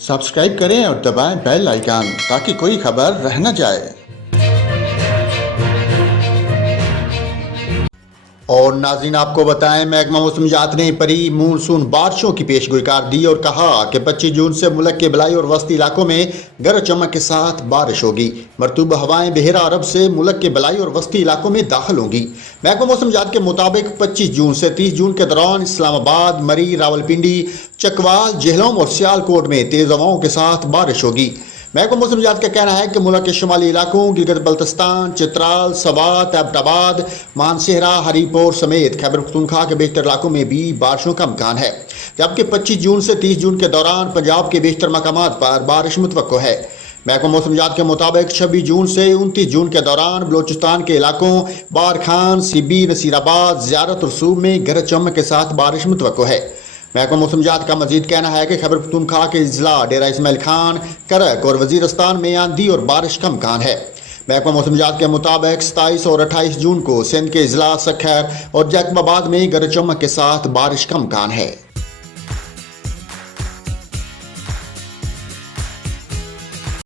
Subscribe करें और दबाएं बेल आइकन ताकि कोई खबर रह न जाए। और नाज़रीन, आपको बताएं, महकमा मौसमियात ने परी मानसून बारिशों की पेशगोई कर दी और कहा कि 25 जून से मुल्क के बलाई और वस्ती इलाकों में गरज चमक के साथ बारिश होगी। मरतूब हवाएं बहरा अरब से मुल्क के बलाई और वस्ती इलाकों में दाखिल होंगी। महकमा मौसमियात के मुताबिक 25 जून से 30 जून के दौरान इस्लामाबाद, मरी, रावलपिंडी, चकवाल, जहलम और सियालकोट में तेज़ हवाओं के साथ बारिश होगी। महकमा मौसमियात का कहना है कि मुल्क के शुमाली इलाकों गिलगित बल्तिस्तान, चित्राल, सवात, एबटाबाद, मानसेहरा, हरीपुर समेत खैबर पख्तूनख्वा के बेशतर इलाकों में भी बारिशों का इम्कान है, जबकि 25 जून से 30 जून के दौरान पंजाब के बेशतर मकामात पर बारिश मुतवक्को है। महकमा मौसमियात के मुताबिक 26 जून से 29 जून के दौरान बलोचिस्तान के इलाकों बारखान, सीबी, नसीराबाद, ज़ियारत और सूब में गरज चमक के साथ बारिश मुतवक्को है। महकमा मौसमियात का मजीद कहना है कि खैबर पख्तूनख्वा के अजला डेरा इस्माइल खान, करक और वजीरस्तान में आंधी और बारिश का इम्कान है। महकमा मौसमियात के मुताबिक 27 और 28 जून को सिंध के अजला सखर और जैकबाबाद में गरज चमक के साथ बारिश का इम्कान है।